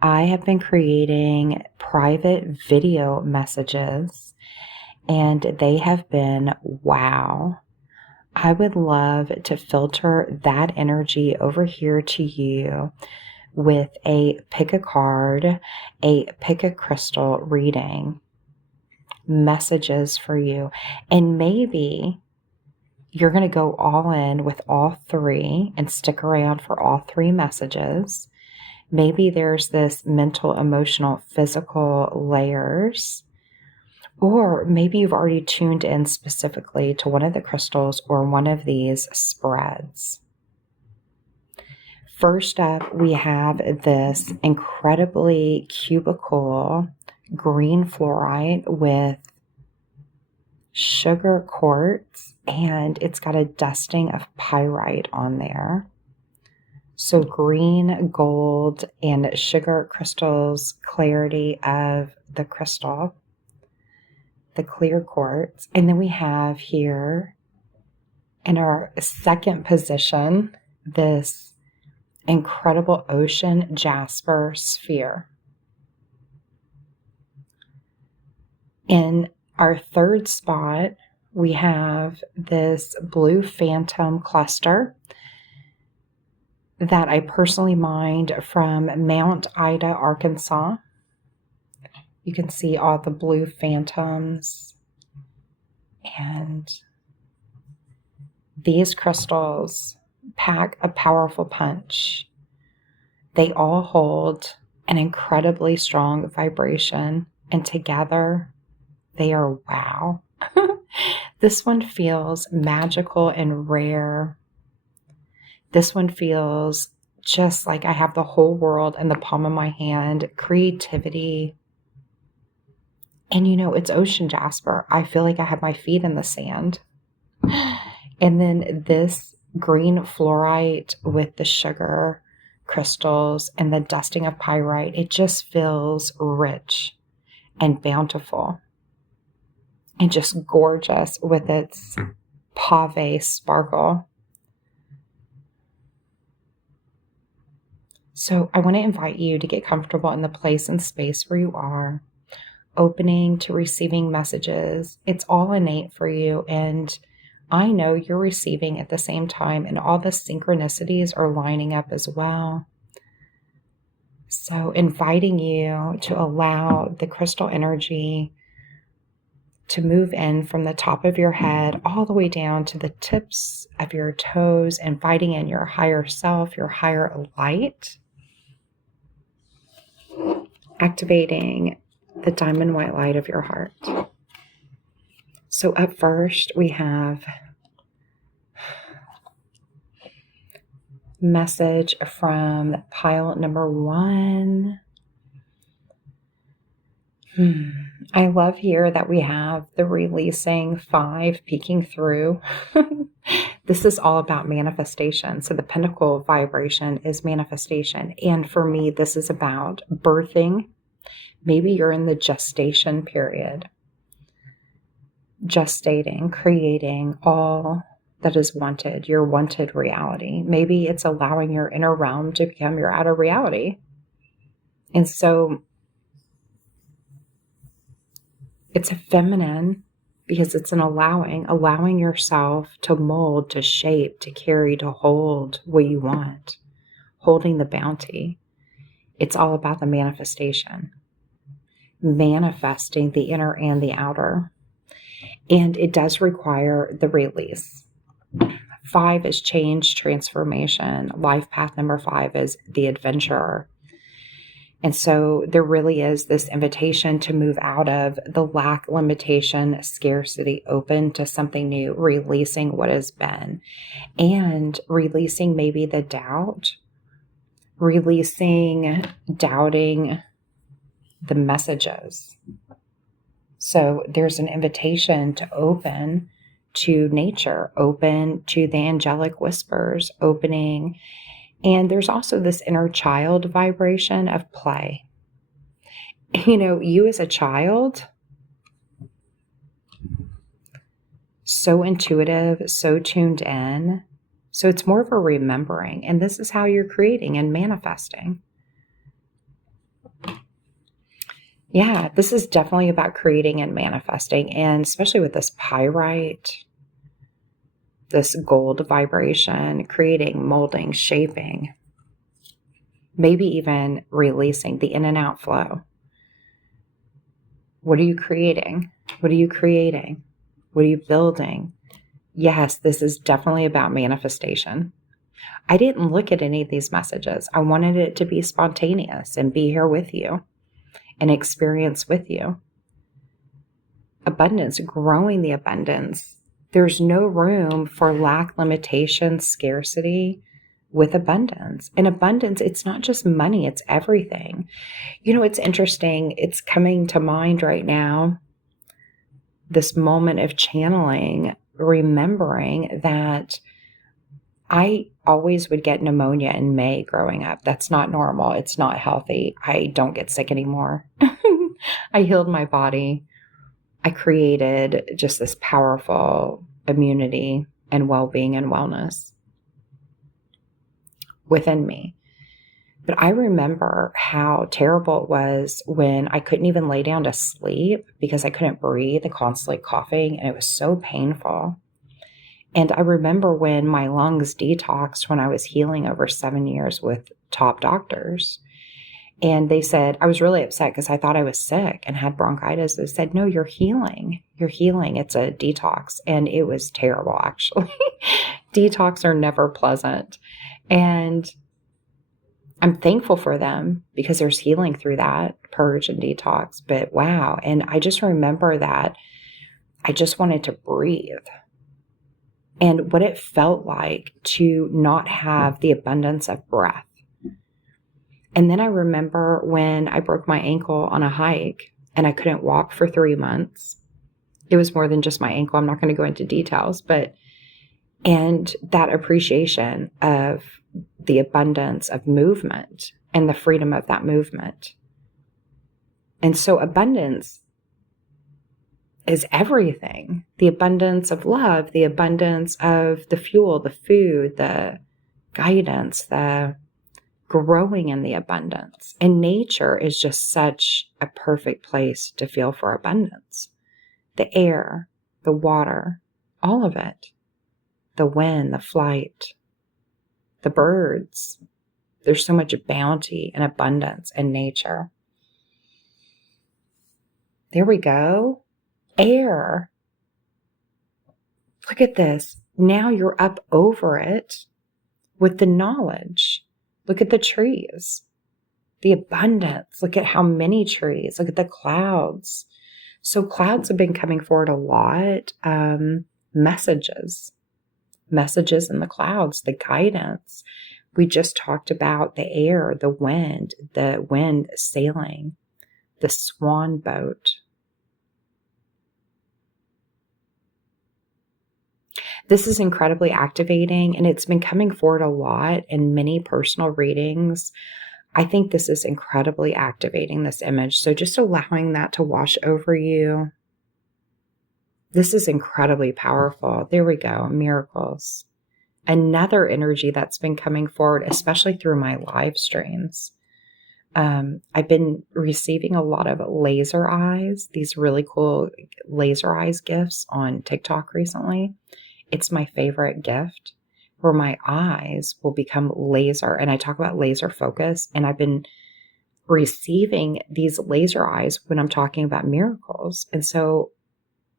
I have been creating private video messages, and they have been wow. I would love to filter that energy over here to you with a pick a card, a pick a crystal reading, messages for you. And maybe you're going to go all in with all three and stick around for all three messages. Maybe there's this mental, emotional, physical layers. Or maybe you've already tuned in specifically to one of the crystals or one of these spreads. First up, we have this incredibly cubical green fluorite with sugar quartz, and it's got a dusting of pyrite on there. So green, gold, and sugar crystals, clarity of the crystal, the clear quartz. And then we have here in our second position, this incredible ocean jasper sphere. In our third spot, we have this blue phantom cluster that I personally mined from Mount Ida, Arkansas. You can see all the blue phantoms, and these crystals pack a powerful punch. They all hold an incredibly strong vibration, and together they are wow. This one feels magical and rare. This one feels just like I have the whole world in the palm of my hand, creativity. And it's ocean jasper. I feel like I have my feet in the sand. And then this green fluorite with the sugar crystals and the dusting of pyrite, it just feels rich and bountiful and just gorgeous with its pave sparkle. So I want to invite you to get comfortable in the place and space where you are, opening to receiving messages. It's all innate for you, and I know you're receiving at the same time, and all the synchronicities are lining up as well. So inviting you to allow the crystal energy to move in from the top of your head all the way down to the tips of your toes, inviting in your higher self, your higher light, activating the diamond white light of your heart. So up first, we have message from pile number 1. I love here that we have the releasing 5 peeking through. This is all about manifestation. So the pentacle vibration is manifestation. And for me, this is about birthing. Maybe you're in the gestation period. Gestating, creating all that is wanted, your wanted reality. Maybe it's allowing your inner realm to become your outer reality. And so it's a feminine because it's an allowing yourself to mold, to shape, to carry, to hold what you want, holding the bounty. It's all about the manifestation, manifesting the inner and the outer. And it does require the release. 5 is change, transformation. Life path number 5 is the adventurer. And so there really is this invitation to move out of the lack, limitation, scarcity, open to something new, releasing what has been, and releasing maybe the doubt, releasing, doubting the messages. So there's an invitation to open to nature, open to the angelic whispers, opening. And there's also this inner child vibration of play. You as a child, so intuitive, so tuned in. So it's more of a remembering. And this is how you're creating and manifesting. Yeah, this is definitely about creating and manifesting, and especially with this pyrite, this gold vibration, creating, molding, shaping, maybe even releasing the in and out flow. What are you creating? What are you creating? What are you building? Yes, this is definitely about manifestation. I didn't look at any of these messages. I wanted it to be spontaneous and be here with you and experience with you. Abundance, growing the abundance. There's no room for lack, limitation, scarcity with abundance. And abundance, it's not just money, it's everything. You know, it's interesting. It's coming to mind right now, this moment of channeling, remembering that I always would get pneumonia in May growing up. That's not normal. It's not healthy. I don't get sick anymore. I healed my body. I created just this powerful immunity and well-being and wellness within me. But I remember how terrible it was when I couldn't even lay down to sleep because I couldn't breathe, constantly coughing, and it was so painful. And I remember when my lungs detoxed when I was healing over 7 years with top doctors. And they said, I was really upset because I thought I was sick and had bronchitis. They said, no, you're healing. You're healing. It's a detox. And it was terrible, actually. Detox are never pleasant. And I'm thankful for them because there's healing through that purge and detox. But wow. And I just remember that I just wanted to breathe. And what it felt like to not have the abundance of breath. And then I remember when I broke my ankle on a hike and I couldn't walk for 3 months. It was more than just my ankle. I'm not going to go into details, and that appreciation of the abundance of movement and the freedom of that movement. And so abundance is everything. The abundance of love, the abundance of the fuel, the food, the guidance, the growing in the abundance. And nature is just such a perfect place to feel for abundance. The air, the water, all of it. The wind, the flight, the birds. There's so much bounty and abundance in nature. There we go. Air. Look at this. Now you're up over it with the knowledge. Look at the trees, the abundance. Look at how many trees. Look at the clouds. So clouds have been coming forward a lot. Messages in the clouds, the guidance. We just talked about the air, the wind sailing, the swan boat. This is incredibly activating, and it's been coming forward a lot in many personal readings. I think this is incredibly activating, this image. So just allowing that to wash over you. This is incredibly powerful. There we go. Miracles. Another energy that's been coming forward, especially through my live streams. I've been receiving a lot of laser eyes, these really cool laser eyes gifts on TikTok recently. It's my favorite gift where my eyes will become laser. And I talk about laser focus. And I've been receiving these laser eyes when I'm talking about miracles. And so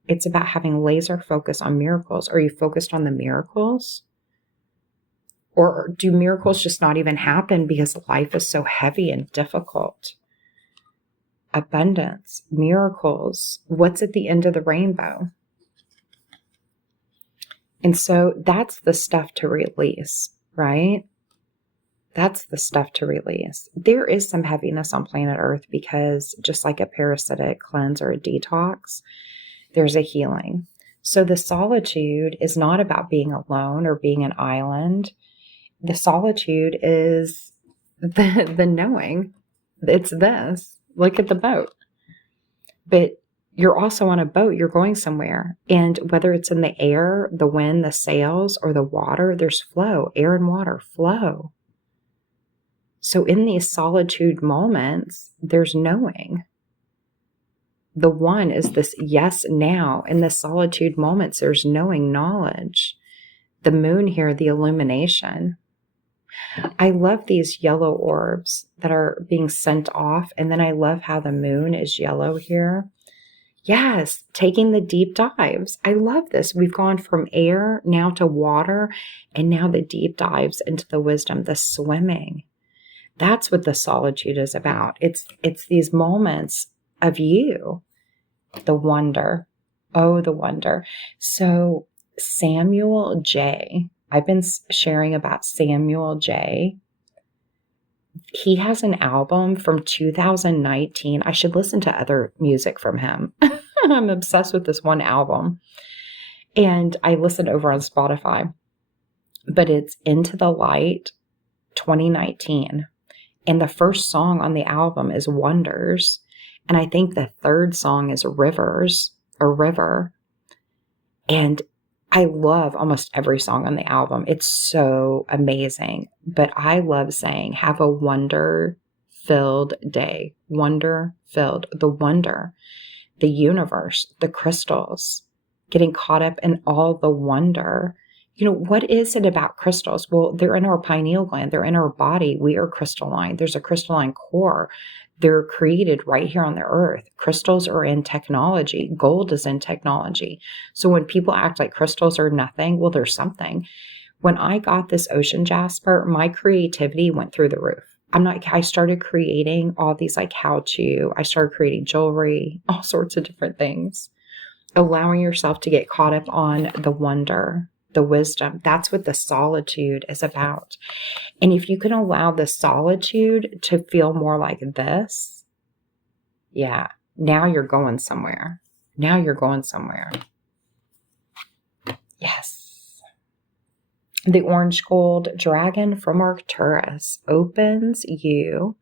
it's about having laser focus on miracles. Are you focused on the miracles? Or do miracles just not even happen because life is so heavy and difficult? Abundance, miracles. What's at the end of the rainbow? And so that's the stuff to release, right? That's the stuff to release. There is some heaviness on planet Earth because just like a parasitic cleanse or a detox, there's a healing. So the solitude is not about being alone or being an island. The solitude is the knowing. It's this. Look at the boat. But you're also on a boat, you're going somewhere. And whether it's in the air, the wind, the sails, or the water, there's flow. Air and water flow. So in these solitude moments, there's knowing. The one is this yes now. In the solitude moments, there's knowing knowledge. The moon here, the illumination. I love these yellow orbs that are being sent off. And then I love how the moon is yellow here. Yes, taking the deep dives. I love this. We've gone from air now to water, and now the deep dives into the wisdom, the swimming. That's what the solitude is about. It's these moments of you, the wonder. Oh, the wonder. So Samuel J. I've been sharing about Samuel J. He has an album from 2019. I should listen to other music from him. I'm obsessed with this one album. And I listened over on Spotify. But it's Into the Light 2019. And the first song on the album is Wonders. And I think the third song is Rivers, or River. And I love almost every song on the album. It's so amazing. But I love saying, have a wonder-filled day. Wonder-filled. The wonder, the universe, the crystals, getting caught up in all the wonder. You know, what is it about crystals? Well, they're in our pineal gland. They're in our body. We are crystalline. There's a crystalline core. They're created right here on the earth. Crystals are in technology. Gold is in technology. So when people act like crystals are nothing, well, there's something. When I got this ocean jasper, my creativity went through the roof. I started creating all these I started creating jewelry, all sorts of different things. Allowing yourself to get caught up on the wonder, the wisdom. That's what the solitude is about. And if you can allow the solitude to feel more like this, yeah, now you're going somewhere. Now you're going somewhere. Yes. The orange gold dragon from Arcturus opens you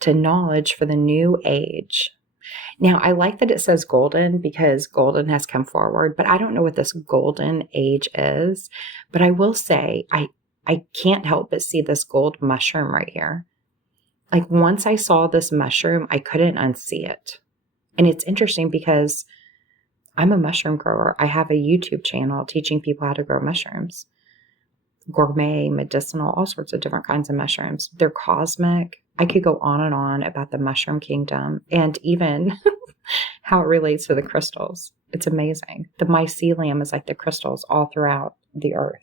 to knowledge for the new age. Now, I like that it says golden because golden has come forward, but I don't know what this golden age is. But I will say, I can't help but see this gold mushroom right here. Like once I saw this mushroom, I couldn't unsee it. And it's interesting because I'm a mushroom grower. I have a YouTube channel teaching people how to grow mushrooms. Gourmet, medicinal, all sorts of different kinds of mushrooms. They're cosmic. I could go on and on about the mushroom kingdom and even how it relates to the crystals. It's amazing. The mycelium is like the crystals all throughout the earth.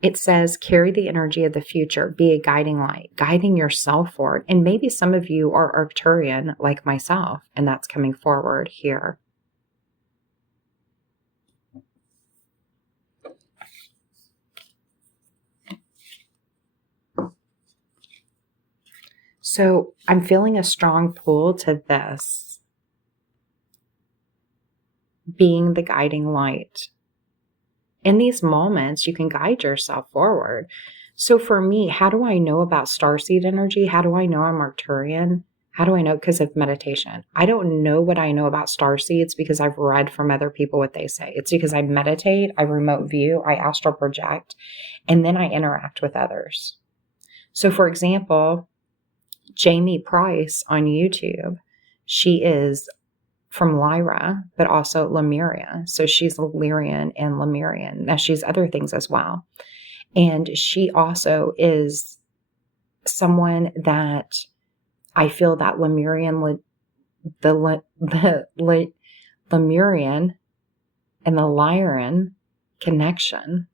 It says, carry the energy of the future, be a guiding light, guiding yourself forward. And maybe some of you are Arcturian like myself, and that's coming forward here. So I'm feeling a strong pull to this, being the guiding light. In these moments, you can guide yourself forward. So for me, how do I know about starseed energy? How do I know I'm Arcturian? How do I know? Because of meditation. I don't know what I know about starseeds because I've read from other people what they say. It's because I meditate, I remote view, I astral project, and then I interact with others. So for example, Jamie Price on YouTube, she is from Lyra, but also Lemuria. So she's Lyrian and Lemurian. Now she's other things as well. And she also is someone that I feel that Lemurian, the Lemurian and the Lyran connection.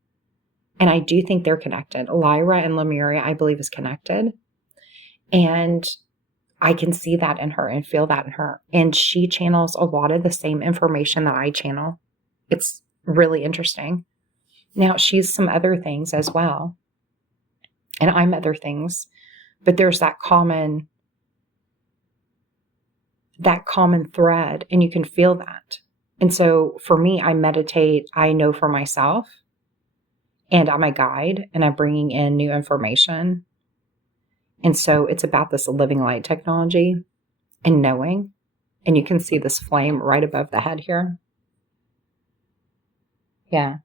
And I do think they're connected. Lyra and Lemuria, I believe, is connected. And I can see that in her and feel that in her. And she channels a lot of the same information that I channel. It's really interesting. Now, she's some other things as well. And I'm other things. But there's that common thread, and you can feel that. And so for me, I meditate, I know for myself, and I'm a guide, and I'm bringing in new information. And so it's about this living light technology and knowing. And you can see this flame right above the head here. Yeah.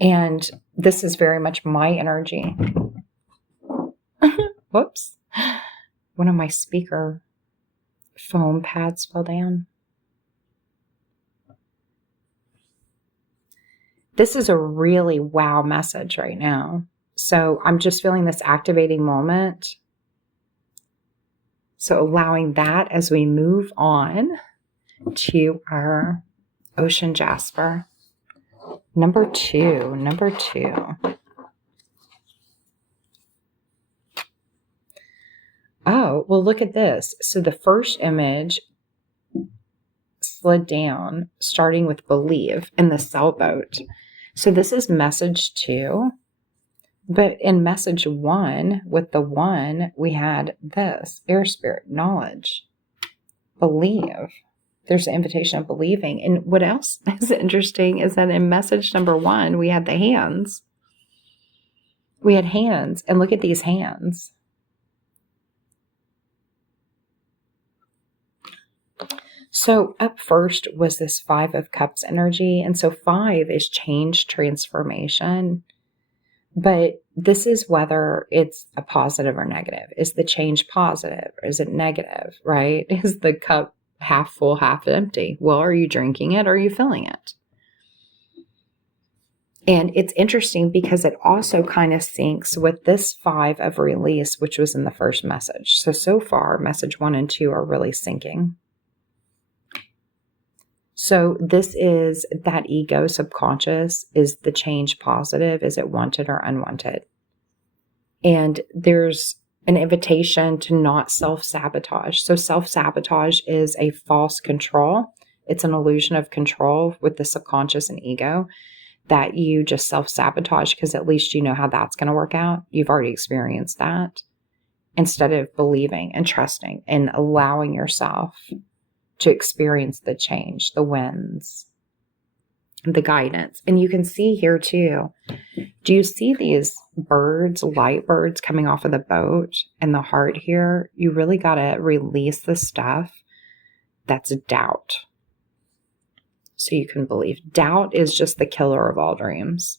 And this is very much my energy. Whoops. one of my speaker foam pads fell down. This is a really wow message right now. So I'm just feeling this activating moment. So allowing that as we move on to our ocean jasper. Number two. Oh, well, look at this. So the first image slid down, starting with believe in the sailboat. So this is message 2. But in message 1, with the 1, we had this, air spirit, knowledge, believe. There's the invitation of believing. And what else is interesting is that in message number 1, we had the hands. We had hands, and look at these hands. So up first was this 5 of Cups energy. And so 5 is change, transformation. But this is whether it's a positive or negative. Is the change positive or is it negative, right? Is the cup half full, half empty? Well, are you drinking it or are you filling it? And it's interesting because it also kind of syncs with this 5 of release, which was in the first message. So far, message 1 and 2 are really syncing. So this is that ego subconscious. Is the change positive? Is it wanted or unwanted? And there's an invitation to not self-sabotage. So self-sabotage is a false control. It's an illusion of control with the subconscious and ego that you just self-sabotage because at least you know how that's going to work out. You've already experienced that. Instead of believing and trusting and allowing yourself to experience the change, the wins, the guidance. And you can see here too, do you see these birds, light birds coming off of the boat and the heart here? You really got to release the stuff that's doubt so you can believe. Doubt is just the killer of all dreams.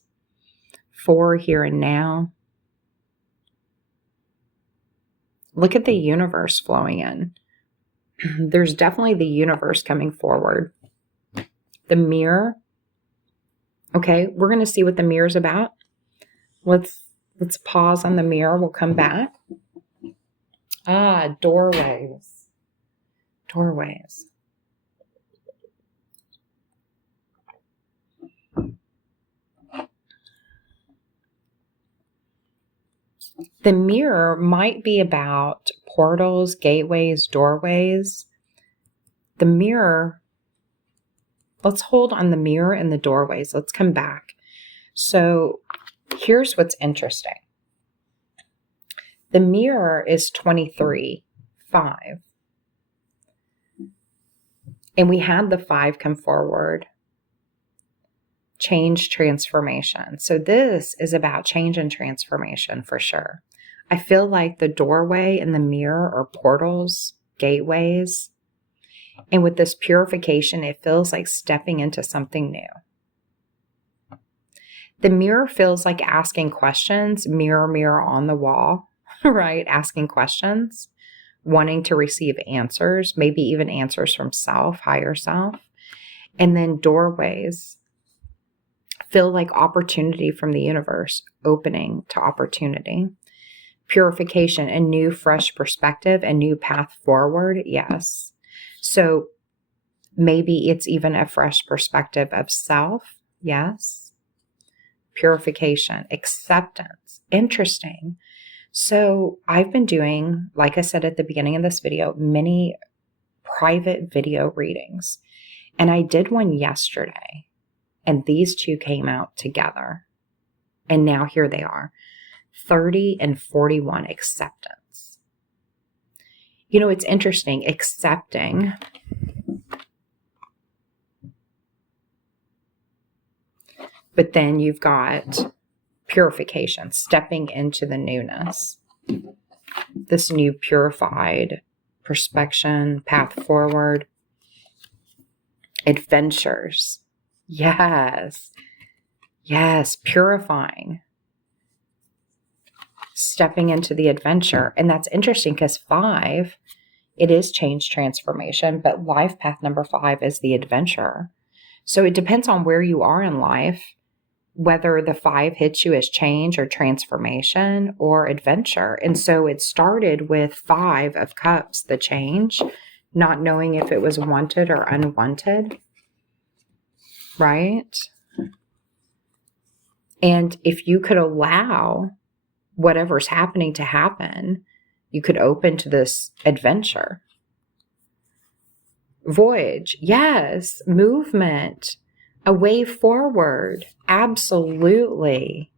For here and now. Look at the universe flowing in. There's definitely the universe coming forward. The mirror. Okay, we're going to see what the mirror's about. Let's pause on the mirror. We'll come back. Doorways. Doorways. The mirror might be about portals, gateways, doorways. The mirror, let's hold on the mirror and the doorways. Let's come back. So here's what's interesting. The mirror is 23, 5. And we had the 5 come forward. Change, transformation. So this is about change and transformation for sure. I feel like the doorway and the mirror are portals, gateways. And with this purification, it feels like stepping into something new. The mirror feels like asking questions, mirror, mirror on the wall, right? Asking questions, wanting to receive answers, maybe even answers from self, higher self. And then doorways feel like opportunity from the universe, opening to opportunity. Purification, a new fresh perspective, a new path forward. Yes. So maybe it's even a fresh perspective of self. Yes. Purification, acceptance. Interesting. So I've been doing, like I said at the beginning of this video, many private video readings. And I did one yesterday. And these two came out together. And now here they are. 30 and 41, acceptance. You know, it's interesting, accepting. But then you've got purification, stepping into the newness. This new purified perspection, path forward. Adventures. Yes. Yes. Purifying. stepping into the adventure. And that's interesting because 5, it is change transformation, but life path number 5 is the adventure. So it depends on where you are in life, whether the 5 hits you as change or transformation or adventure. And so it started with 5 of cups, the change, not knowing if it was wanted or unwanted, right? And if you could allow whatever's happening to happen, you could open to this adventure. Voyage, yes. Movement, a way forward, absolutely.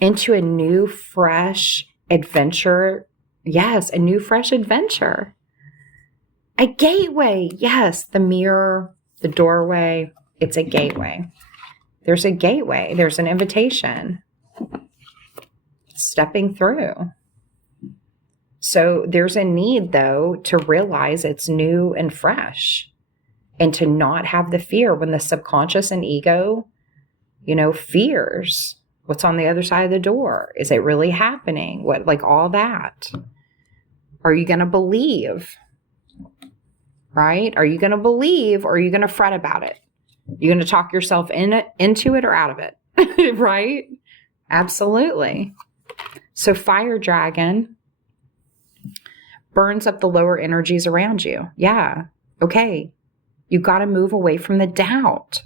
Into a new, fresh adventure. Yes, a new, fresh adventure. A gateway, yes. The mirror, the doorway, it's a gateway. There's a gateway. There's an invitation. Stepping through. So there's a need, though, to realize it's new and fresh and to not have the fear when the subconscious and ego, fears what's on the other side of the door. Is it really happening? What, like all that? Are you going to believe? Right? Are you going to believe or are you going to fret about it? You're going to talk yourself into it or out of it, right? Absolutely. So fire dragon burns up the lower energies around you. Yeah. Okay. You got to move away from the doubt.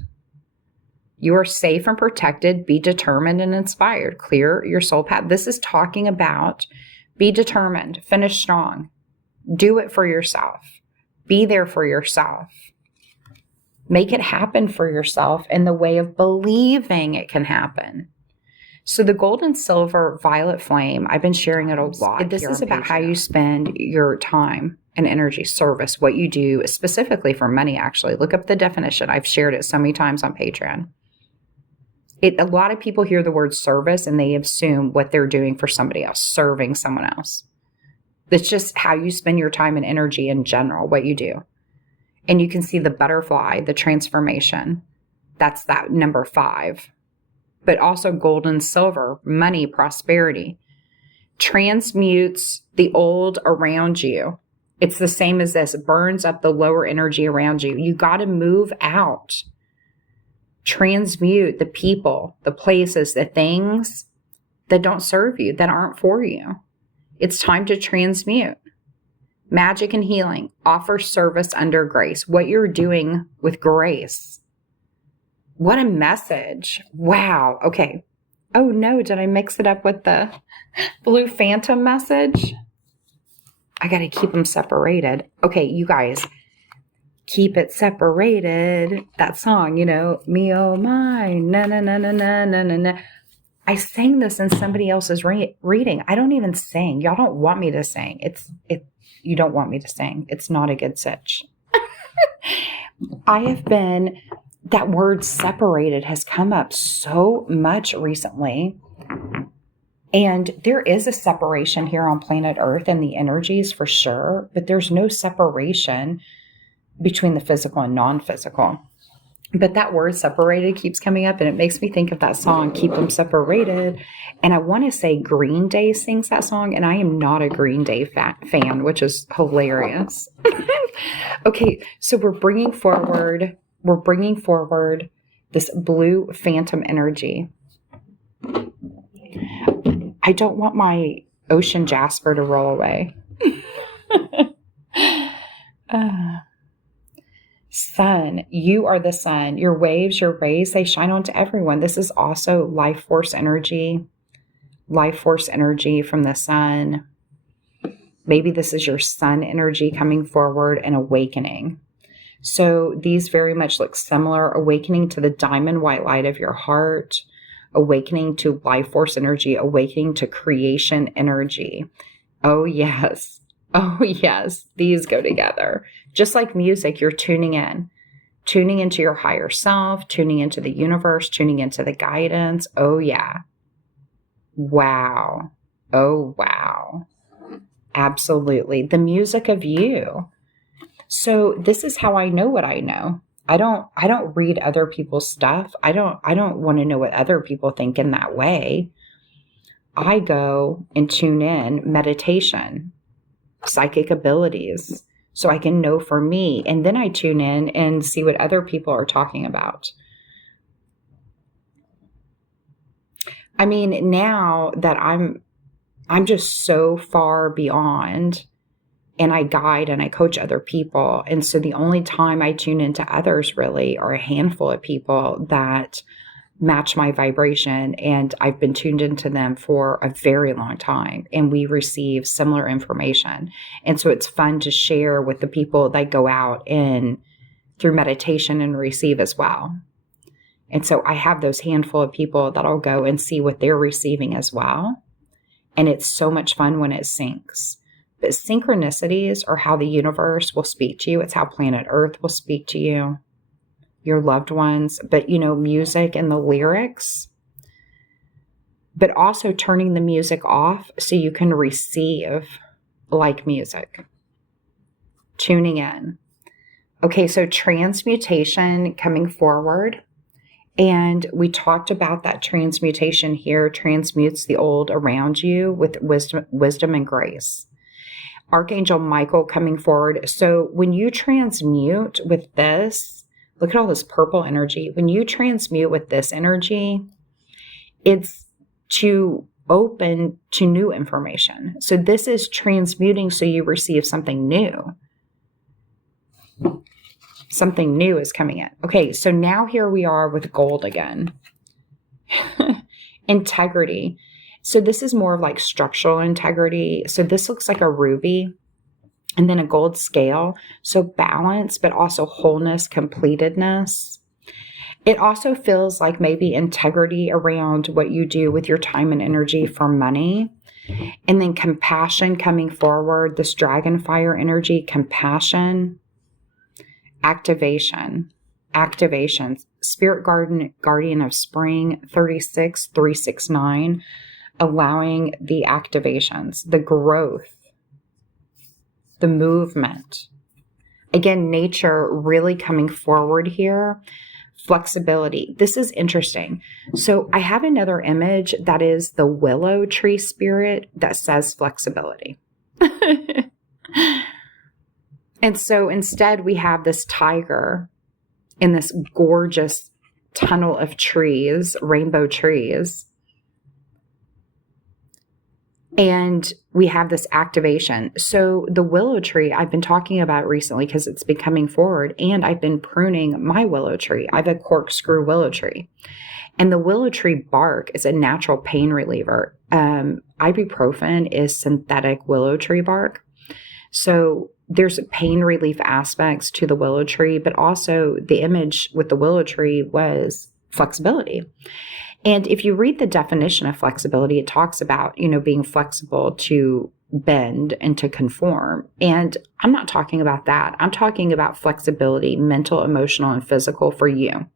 You are safe and protected. Be determined and inspired. Clear your soul path. This is talking about be determined, finish strong, do it for yourself, be there for yourself. Make it happen for yourself in the way of believing it can happen. So the gold and silver violet flame, I've been sharing it a lot. This is about how you spend your time and energy, service, what you do specifically for money, actually. Look up the definition. I've shared it so many times on Patreon. A lot of people hear the word service and they assume what they're doing for somebody else, serving someone else. That's just how you spend your time and energy in general, what you do. And you can see the butterfly, the transformation. That's that number 5. But also gold and silver, money, prosperity. Transmutes the old around you. It's the same as this. Burns up the lower energy around you. You got to move out. Transmute the people, the places, the things that don't serve you, that aren't for you. It's time to transmute. Magic and healing. Offer service under grace. What you're doing with grace. What a message. Wow. Okay. Oh no, did I mix it up with the blue phantom message? I got to keep them separated. Okay, you guys, keep it separated. That song, me oh my, na na na na na na na na. I sang this in somebody else's reading. I don't even sing. Y'all don't want me to sing. You don't want me to sing. It's not a good sitch. That word separated has come up so much recently. And there is a separation here on planet Earth and the energies for sure, but there's no separation between the physical and non-physical. But that word separated keeps coming up and it makes me think of that song, Keep Them Separated. And I want to say Green Day sings that song, and I am not a Green Day fan, which is hilarious. Okay, so we're bringing forward this blue phantom energy. I don't want my ocean jasper to roll away. Sun, you are the sun. Your waves, your rays, they shine onto everyone. This is also life force energy from the sun. Maybe this is your sun energy coming forward and awakening. So these very much look similar, awakening to the diamond white light of your heart, awakening to life force energy, awakening to creation energy. Oh, yes. Oh, yes. These go together. Just like music, you're tuning into your higher self, tuning into the universe, tuning into the guidance. Oh, yeah. Wow. Oh, wow. Absolutely. The music of you. So this is how I know what I know. I don't read other people's stuff. I don't want to know what other people think in that way. I go and tune in meditation, psychic abilities, so I can know for me. And then I tune in and see what other people are talking about. I mean, now that I'm just so far beyond, and I guide and I coach other people. And so the only time I tune into others really are a handful of people that match my vibration. And I've been tuned into them for a very long time. And we receive similar information. And so it's fun to share with the people that go out and through meditation and receive as well. And so I have those handful of people that I'll go and see what they're receiving as well. And it's so much fun when it syncs. But synchronicities are how the universe will speak to you. It's how planet Earth will speak to you, your loved ones. But, music and the lyrics, but also turning the music off so you can receive like music. Tuning in. Okay, so transmutation coming forward. And we talked about that transmutation here transmutes the old around you with wisdom and grace. Archangel Michael coming forward. So when you transmute with this, look at all this purple energy. When you transmute with this energy, it's to open to new information. So this is transmuting so you receive something new. Something new is coming in. Okay, so now here we are with gold again. Integrity. So this is more of like structural integrity. So this looks like a ruby and then a gold scale. So balance, but also wholeness, completedness. It also feels like maybe integrity around what you do with your time and energy for money. And then compassion coming forward, this dragon fire energy, compassion, activation, spirit guardian of spring, 36369. Allowing the activations, the growth, the movement. Again, nature really coming forward here. Flexibility. This is interesting. So I have another image that is the willow tree spirit that says flexibility. And so instead we have this tiger in this gorgeous tunnel of trees, rainbow trees. And we have this activation. So the willow tree I've been talking about recently because it's been coming forward, and I've been pruning my willow tree. I have a corkscrew willow tree. And the willow tree bark is a natural pain reliever. Ibuprofen is synthetic willow tree bark. So there's pain relief aspects to the willow tree, but also the image with the willow tree was flexibility. And if you read the definition of flexibility, it talks about, being flexible to bend and to conform. And I'm not talking about that. I'm talking about flexibility, mental, emotional, and physical for you.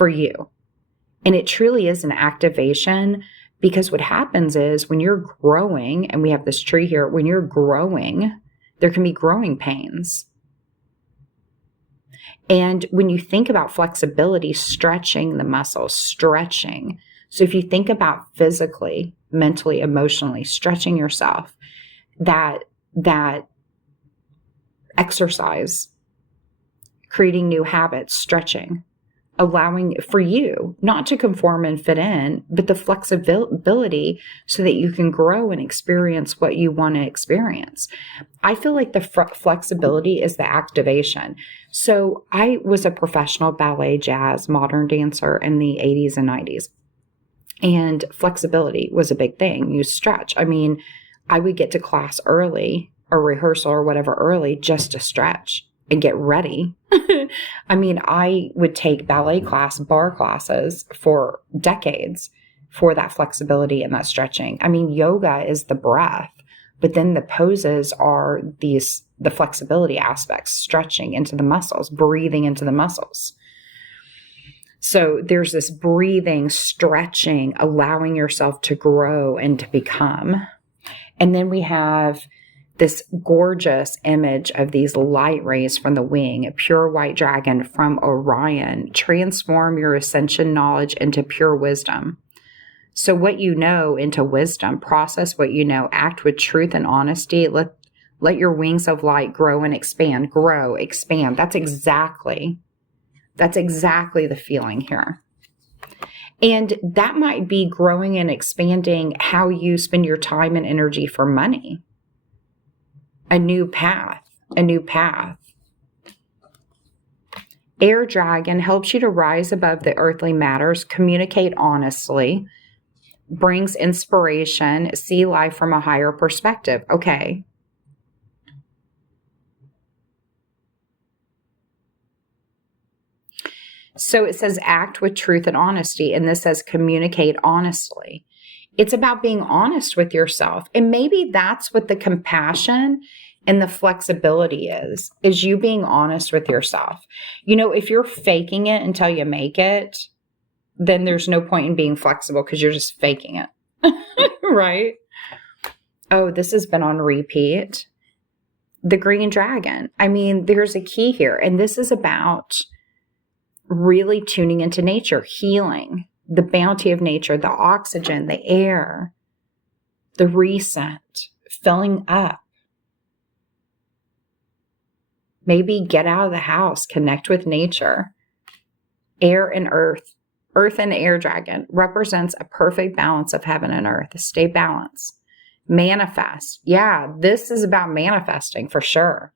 And it truly is an activation, because what happens is when you're growing, and we have this tree here, when you're growing, there can be growing pains. And when you think about flexibility, stretching the muscles, stretching. So if you think about physically, mentally, emotionally, stretching yourself, that exercise, creating new habits, stretching, allowing for you not to conform and fit in, but the flexibility so that you can grow and experience what you want to experience. I feel like the flexibility is the activation. So I was a professional ballet, jazz, modern dancer in the 80s and 90s. And flexibility was a big thing. You stretch. I mean, I would get to class early or rehearsal or whatever early just to stretch and get ready. I mean, I would take ballet class, bar classes for decades for that flexibility and that stretching. I mean, yoga is the breath, but then the poses are the flexibility aspects, stretching into the muscles, breathing into the muscles. So there's this breathing, stretching, allowing yourself to grow and to become. And then we have this gorgeous image of these light rays from the wing, a pure white dragon from Orion. Transform your ascension knowledge into pure wisdom. So what you know into wisdom, process what you know, act with truth and honesty. Let your wings of light grow and expand, grow, expand. That's exactly the feeling here. And that might be growing and expanding how you spend your time and energy for money. A new path. Air Dragon helps you to rise above the earthly matters, communicate honestly, brings inspiration, see life from a higher perspective. Okay. So it says act with truth and honesty, and this says communicate honestly. It's about being honest with yourself. And maybe that's what the compassion and the flexibility is you being honest with yourself. You know, if you're faking it until you make it, then there's no point in being flexible because you're just faking it. Right? Oh, this has been on repeat. The green dragon. I mean, there's a key here, and this is about really tuning into nature, healing, the bounty of nature, the oxygen, the air, the reset, filling up. Maybe get out of the house, connect with nature. Air and earth. Earth and air dragon represents a perfect balance of heaven and earth. Stay balanced. Manifest. Yeah, this is about manifesting for sure.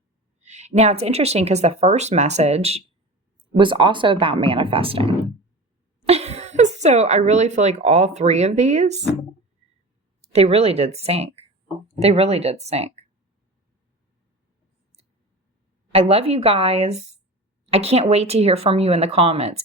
Now, it's interesting because the first message was also about manifesting. So I really feel like all three of these, they really did sync. They really did sync. I love you guys. I can't wait to hear from you in the comments.